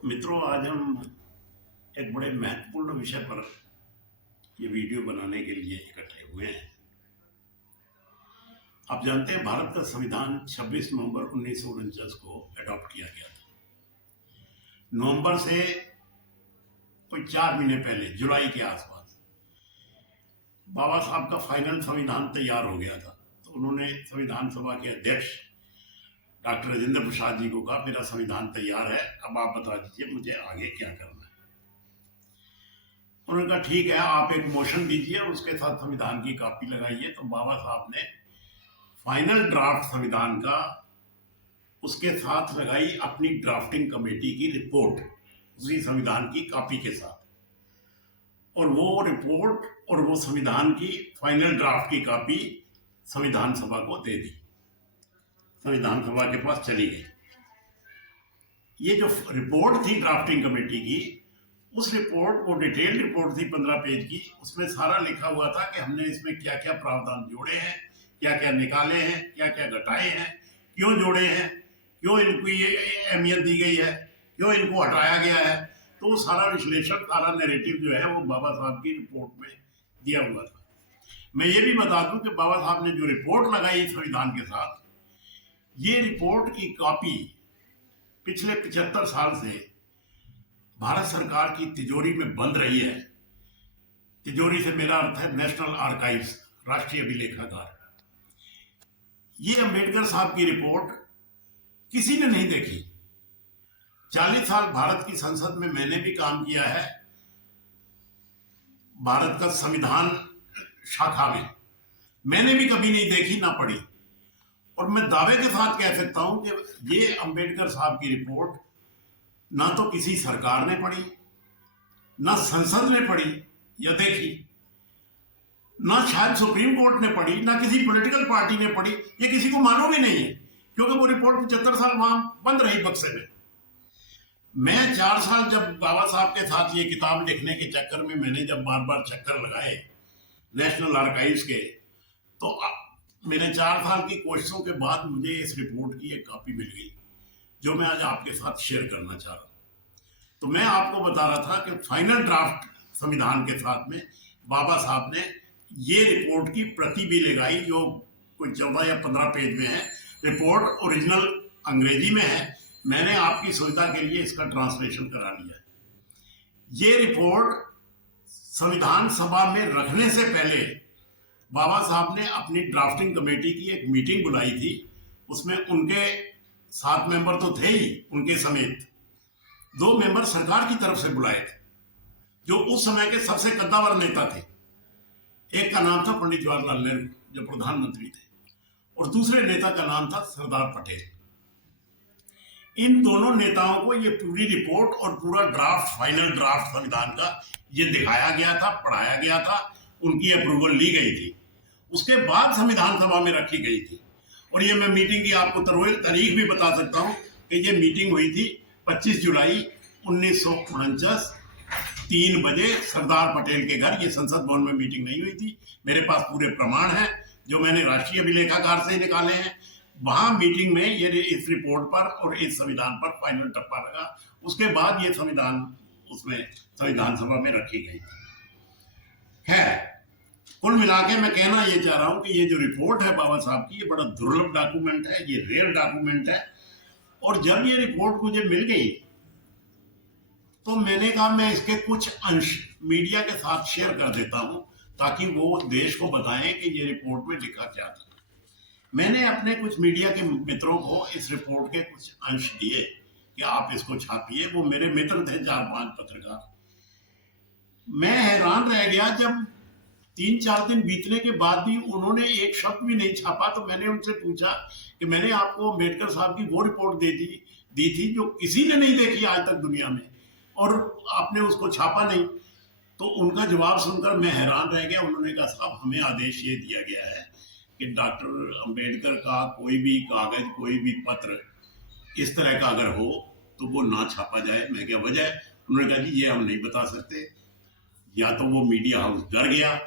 मित्रों, आज हम एक बड़े महत्वपूर्ण विषय पर ये वीडियो बनाने के लिए इकट्ठे हुए हैं। आप जानते हैं, भारत का संविधान 26 नवंबर 1949 को अडॉप्ट किया गया था। नवंबर से कोई 4 महीने पहले, जुलाई के आसपास, बाबा साहब का फाइनल संविधान तैयार हो गया था। तो उन्होंने संविधान सभा के अध्यक्ष डॉक्टर राजेंद्र प्रसाद जी को कहा, मेरा संविधान तैयार है, अब आप बता दीजिए मुझे आगे क्या करना है। उन्होंने कहा ठीक है, आप एक मोशन दीजिए, उसके साथ संविधान की कॉपी लगाइए। तो बाबा साहब ने फाइनल ड्राफ्ट संविधान का उसके साथ लगाई अपनी ड्राफ्टिंग कमेटी की रिपोर्ट, उसी संविधान की कॉपी के साथ। और वो रिपोर्ट और वो संविधान की फाइनल ड्राफ्ट की कॉपी संविधान सभा को दे दी, संविधान सभा के पास चली गई। ये जो रिपोर्ट थी ड्राफ्टिंग कमेटी की, उस रिपोर्ट, वो डिटेल रिपोर्ट थी 15 पेज की। उसमें सारा लिखा हुआ था कि हमने इसमें क्या क्या प्रावधान जोड़े हैं, क्या क्या निकाले हैं, क्या क्या घटाए हैं, क्यों जोड़े हैं, क्यों इनको ये अहमियत दी गई है, क्यों इनको हटाया गया है। तो वो सारा विश्लेषण, सारा नैरेटिव जो है वो बाबा साहब की रिपोर्ट में दिया हुआ था। मैं ये भी बता दूं कि बाबा साहब ने जो रिपोर्ट लगाई संविधान के साथ, ये रिपोर्ट की कॉपी पिछले 75 साल से भारत सरकार की तिजोरी में बंद रही है। तिजोरी से मेरा अर्थ है नेशनल आर्काइव्स, राष्ट्रीय अभिलेखागार। ये अंबेडकर साहब की रिपोर्ट किसी ने नहीं देखी। 40 साल भारत की संसद में मैंने भी काम किया है, भारत का संविधान शाखा में। मैंने भी कभी नहीं देखी, ना पढ़ी। और मैं दावे के साथ कह सकता हूं कि ये अंबेडकर साहब की रिपोर्ट ना तो किसी सरकार ने पढ़ी, ना संसद ने पढ़ी या देखी, ना शायद सुप्रीम कोर्ट ने पढ़ी, ना किसी पॉलिटिकल पार्टी ने पढ़ी। ये किसी को मालूम ही नहीं है, क्योंकि वो रिपोर्ट 75 साल वहां बंद रही बक्से में। मैं 4 साल जब बाबा साहब के साथ ये किताब लिखने के चक्कर में, मैंने जब बार बार चक्कर लगाए नेशनल आर्काइव्स के, तो मेरे 4 साल की कोशिशों के बाद मुझे इस रिपोर्ट की एक कॉपी मिल गई, जो मैं आज आपके साथ शेयर करना चाह रहा हूं। तो मैं आपको बता रहा था कि फाइनल ड्राफ्ट संविधान के साथ में बाबा साहब ने ये रिपोर्ट की प्रति भी लगाई, जो कोई 14 या 15 पेज में है। रिपोर्ट ओरिजिनल अंग्रेजी में है, मैंने आपकी सुविधा के लिए इसका ट्रांसलेशन करा लिया है। ये रिपोर्ट संविधान सभा में रखने से पहले बाबा साहब ने अपनी ड्राफ्टिंग कमेटी की एक मीटिंग बुलाई थी। उसमें उनके 7 मेंबर तो थे ही, उनके समेत 2 मेंबर सरकार की तरफ से बुलाए थे, जो उस समय के सबसे कद्दावर नेता थे। एक का नाम था पंडित जवाहरलाल नेहरू, जो प्रधानमंत्री थे, और दूसरे नेता का नाम था सरदार पटेल। इन दोनों नेताओं को ये पूरी रिपोर्ट और पूरा ड्राफ्ट, फाइनल ड्राफ्ट संविधान का ये दिखाया गया था, पढ़ाया गया था, उनकी अप्रूवल ली गई थी। उसके बाद संविधान सभा में रखी गई थी। और ये मैं मीटिंग की आपको तारीख भी बता सकता हूँ कि ये मीटिंग हुई थी 25 जुलाई 1949, 3 बजे सरदार पटेल के घर। ये संसद भवन में मीटिंग नहीं हुई थी। मेरे पास पूरे प्रमाण हैं, जो मैंने राष्ट्रीय अभिलेखागार से निकाले हैं। वहां मीटिंग में ये इस रिपोर्ट पर और इस संविधान पर फाइनल टप्पा लगा। उसके बाद ये संविधान उसमें संविधान सभा में रखी गई थी। खैर, कुल मिला के मैं कहना ये चाह रहा हूं कि ये जो रिपोर्ट है बाबा साहब की, ये बड़ा दुर्लभ डॉक्यूमेंट है, ये रेयर डॉक्यूमेंट है। और जब ये रिपोर्ट मुझे मिल गई, तो मैंने कहा मैं इसके कुछ अंश मीडिया के साथ शेयर कर देता हूं, ताकि वो देश को बताएं कि ये रिपोर्ट में लिखा क्या था। मैंने अपने कुछ मीडिया के मित्रों को इस रिपोर्ट के कुछ अंश दिए कि आप इसको छापिए। वो मेरे मित्र थे, 4-5 पत्रकार। मैं हैरान रह गया जब 3-4 दिन बीतने के बाद भी उन्होंने एक शब्द भी नहीं छापा। तो मैंने उनसे पूछा कि मैंने आपको अम्बेडकर साहब की वो रिपोर्ट दी थी जो किसी ने नहीं देखी आज तक दुनिया में, और आपने उसको छापा नहीं। तो उनका जवाब सुनकर मैं हैरान रह गया। उन्होंने कहा, साहब हमें आदेश ये दिया गया है कि डॉक्टर अम्बेडकर का कोई भी कागज, कोई भी पत्र इस तरह का अगर हो तो वो ना छापा जाए। मैं क्या वजह? उन्होंने कहा, जी ये हम नहीं बता सकते। या तो वो मीडिया हाउस डर गया,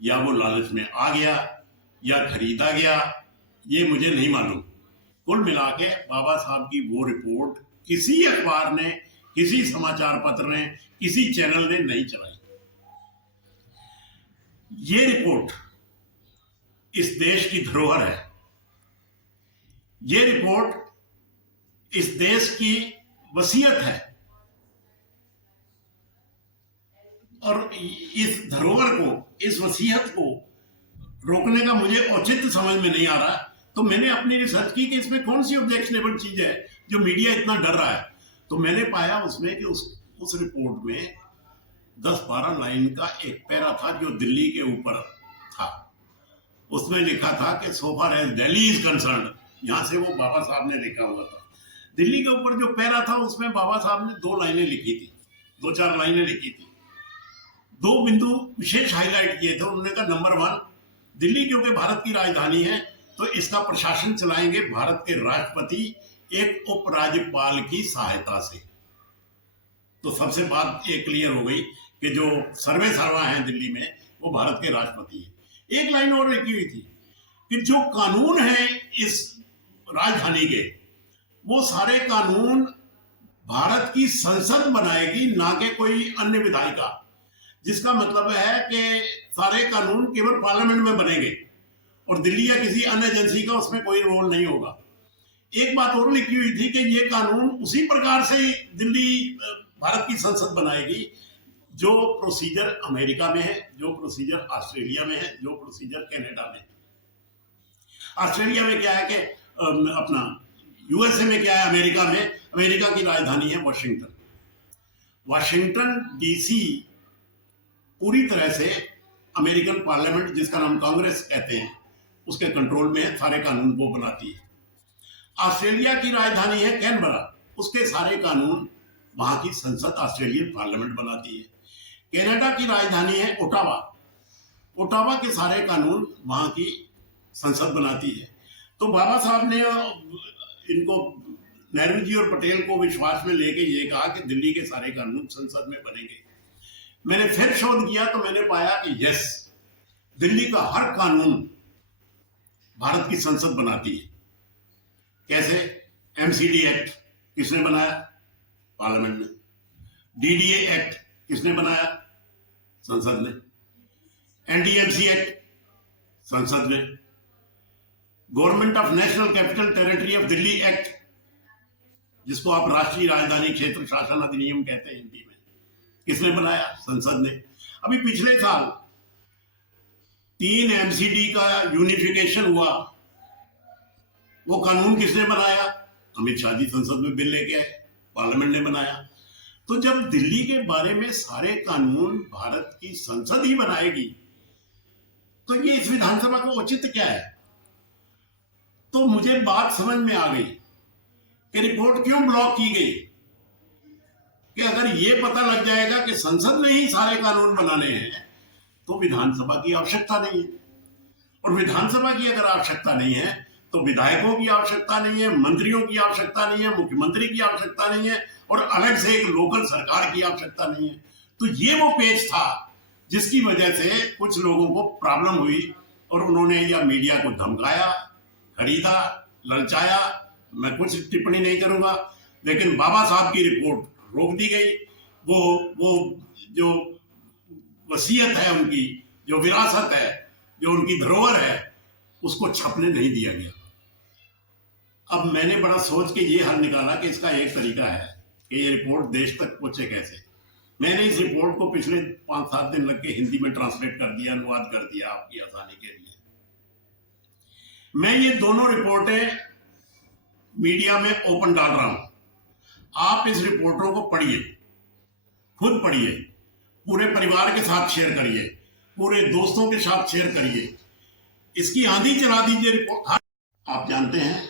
या वो लालच में आ गया, या खरीदा गया, ये मुझे नहीं मालूम। कुल मिला के बाबा साहब की वो रिपोर्ट किसी अखबार ने किसी समाचार पत्र ने, किसी चैनल ने नहीं चलाई। ये रिपोर्ट इस देश की धरोहर है। ये रिपोर्ट इस देश की वसीयत है और इस धरोहर को, इस वसीयत को रोकने का मुझे औचित्य समझ में नहीं आ रहा। तो मैंने अपनी रिसर्च की कि इसमें कौन सी ऑब्जेक्शनेबल चीज है जो मीडिया इतना डर रहा है। तो मैंने पाया उसमें कि उस रिपोर्ट में 10-12 लाइन का एक पैरा था जो दिल्ली के ऊपर था। उसमें लिखा था कि so far as Delhi is concerned, यहां से वो बाबा साहब ने लिखा हुआ था। दिल्ली के ऊपर जो पैरा था उसमें बाबा साहब ने 2 लाइनें लिखी थी, 2-4 लाइनें लिखी थी। 2 बिंदु विशेष हाईलाइट किए थे। उन्होंने कहा नंबर 1, दिल्ली क्योंकि भारत की राजधानी है तो इसका प्रशासन चलाएंगे भारत के राष्ट्रपति एक उपराज्यपाल की सहायता से। तो सबसे बात एक क्लियर हो गई कि जो सर्वे सर्वा है दिल्ली में वो भारत के राष्ट्रपति है। एक लाइन और लिखी हुई थी कि जो कानून है इस राजधानी के, वो सारे कानून भारत की संसद बनाएगी, ना कि कोई अन्य विधायिका। जिसका मतलब है कि सारे कानून केवल पार्लियामेंट में बनेंगे और दिल्ली या किसी अन्य एजेंसी का उसमें कोई रोल नहीं होगा। एक बात और लिखी हुई थी कि ये कानून उसी प्रकार से दिल्ली भारत की संसद बनाएगी जो प्रोसीजर अमेरिका में है, जो प्रोसीजर ऑस्ट्रेलिया में है, जो प्रोसीजर कनाडा में है। ऑस्ट्रेलिया में क्या है कि अपना यूएसए में क्या है, अमेरिका में, अमेरिका की राजधानी है वॉशिंगटन। वॉशिंगटन डीसी पूरी तरह से अमेरिकन पार्लियामेंट, जिसका नाम कांग्रेस कहते हैं, उसके कंट्रोल में है, सारे कानून वो बनाती है। ऑस्ट्रेलिया की राजधानी है कैनबरा, उसके सारे कानून वहां की संसद ऑस्ट्रेलियन पार्लियामेंट बनाती है। कनाडा की राजधानी है ओटावा, ओटावा के सारे कानून वहां की संसद बनाती है। तो बाबा साहब ने इनको, नेहरू जी और पटेल को विश्वास में लेके ये कहा कि दिल्ली के सारे कानून संसद में बनेंगे। मैंने फिर शोध किया तो मैंने पाया कि यस, दिल्ली का हर कानून भारत की संसद बनाती है। कैसे? एमसीडी एक्ट किसने बनाया? पार्लियामेंट ने। डीडीए एक्ट किसने बनाया? संसद ने। एनडीएमसी एक्ट संसद ने। Government of national capital territory of Delhi act, जिसको आप राष्ट्रीय राजधानी क्षेत्र शासन अधिनियम कहते हैं हिंदी में, किसने बनाया? संसद ने। अभी पिछले साल 3 एमसीडी का यूनिफिकेशन हुआ, वो कानून किसने बनाया? अमित शाह जी संसद में बिल लेके आए, पार्लियामेंट ने बनाया। तो जब दिल्ली के बारे में सारे कानून भारत की संसद ही बनाएगी तो ये इस विधानसभा का औचित्य क्या है? तो मुझे बात समझ में आ गई कि रिपोर्ट क्यों ब्लॉक की गई। कि अगर ये पता लग जाएगा कि संसद ने ही सारे कानून बनाने हैं तो विधानसभा की आवश्यकता नहीं है, और विधानसभा की अगर आवश्यकता नहीं है तो विधायकों की आवश्यकता नहीं है, मंत्रियों की आवश्यकता नहीं है, मुख्यमंत्री की आवश्यकता नहीं है, और अलग से एक लोकल सरकार की आवश्यकता नहीं है। तो ये वो पेज था जिसकी वजह से कुछ लोगों को प्रॉब्लम हुई और उन्होंने या मीडिया को धमकाया, खरीदा, ललचाया। मैं कुछ टिप्पणी नहीं करूंगा, लेकिन बाबा साहब की रिपोर्ट रोक दी गई। वो जो वसीयत है उनकी, जो विरासत है, जो उनकी धरोहर है, उसको छपने नहीं दिया गया। अब मैंने बड़ा सोच के ये हल निकाला कि इसका एक तरीका है कि ये रिपोर्ट देश तक पहुंचे कैसे। मैंने इस रिपोर्ट को पिछले 5-7 दिन लग के हिंदी में ट्रांसलेट कर दिया, अनुवाद कर दिया आपकी आसानी के लिए। मैं ये दोनों रिपोर्टें मीडिया में ओपन डाल रहा हूं। आप इस रिपोर्टों को पढ़िए, खुद पढ़िए, पूरे परिवार के साथ शेयर करिए, पूरे दोस्तों के साथ शेयर करिए, इसकी आंधी चला दीजिए रिपोर्ट। आप जानते हैं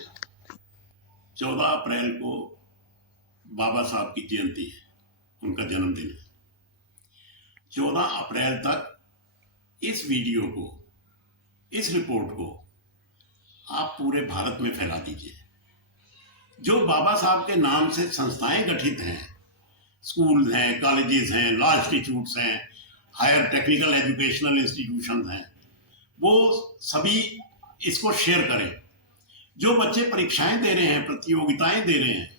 14 अप्रैल को बाबा साहब की जयंती है, उनका जन्मदिन है। 14 अप्रैल तक इस वीडियो को, इस रिपोर्ट को आप पूरे भारत में फैला दीजिए। जो बाबा साहब के नाम से संस्थाएं गठित हैं, स्कूल हैं, कॉलेजेस हैं, लॉ इंस्टीट्यूट्स हैं, हायर टेक्निकल एजुकेशनल इंस्टीट्यूशन हैं, वो सभी इसको शेयर करें। जो बच्चे परीक्षाएं दे रहे हैं, प्रतियोगिताएं दे रहे हैं,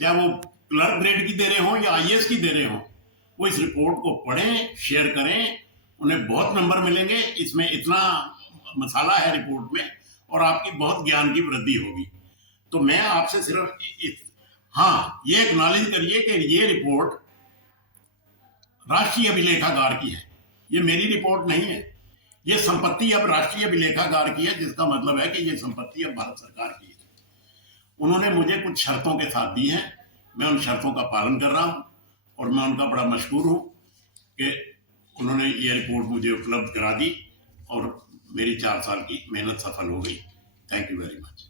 चाहे वो क्लर्क ग्रेड की दे रहे हों या आईएएस की दे रहे हों, वो इस रिपोर्ट को पढ़ें, शेयर करें, उन्हें बहुत नंबर मिलेंगे। इसमें इतना मसाला है रिपोर्ट में, और आपकी बहुत ज्ञान की वृद्धि होगी। तो मैं आपसे सिर्फ हाँ, ये एक्नॉलेज करिए कि ये रिपोर्ट राष्ट्रीय अभिलेखागार की है, ये मेरी रिपोर्ट नहीं है। ये संपत्ति अब राष्ट्रीय अभिलेखागार की है, जिसका मतलब है कि ये संपत्ति अब भारत सरकार की है। उन्होंने मुझे कुछ शर्तों के साथ दी हैं, मैं उन शर्तों का पालन कर रहा हूं, और मैं उनका बड़ा मशकूर हूं कि उन्होंने ये रिपोर्ट मुझे उपलब्ध करा दी और मेरी 4 साल की मेहनत सफल हो गई। Thank you very much.